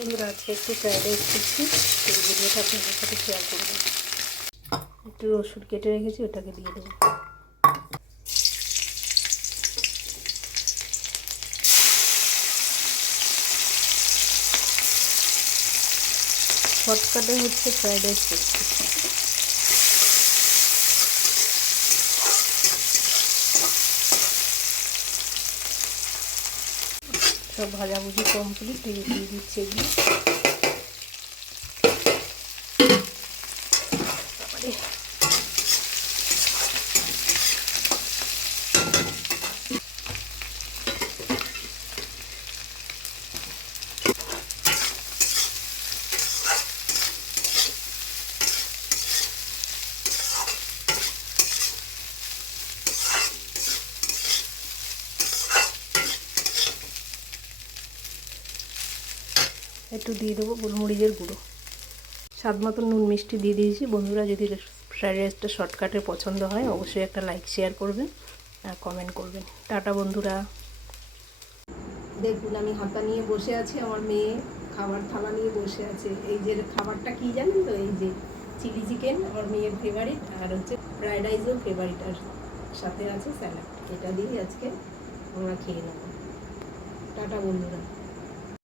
বন্ধুরা আজকে একটু ফ্রাইড রাইস করছি, সেই ভিডিওটা আপনাদের সাথে শেয়ার করবো। একটু রসুন কেটে রেখেছি, ওটাকে দিয়ে দেবো। শর্টকাটে হচ্ছে ফ্রাইড রাইস করছি। সব ভাজাভুজি কমপ্লিট, দিয়ে দিচ্ছে এগুলো। একটু দিয়ে দেবো গোলমরিচের গুঁড়ো, স্বাদ মতো নুন মিষ্টি দিয়ে দিয়েছি। বন্ধুরা যদি ফ্রাইড রাইসটা শর্টকাটে পছন্দ হয় অবশ্যই একটা লাইক শেয়ার করবেন আর কমেন্ট করবেন। টাটা বন্ধুরা। দেখুন আমি হাতা নিয়ে বসে আছি, আমার মেয়ে খাবার থালা নিয়ে বসে আছে। এই যে খাবারটা কি জানেন তো, এই যে চিলি চিকেন আমার মেয়ের ফেভারিট, আর হচ্ছে ফ্রাইড রাইসও ফেভারিট, আর সাথে আছে স্যালাড। এটা দিয়েই আজকে আমরা খেয়ে নেব। টাটা বন্ধুরা।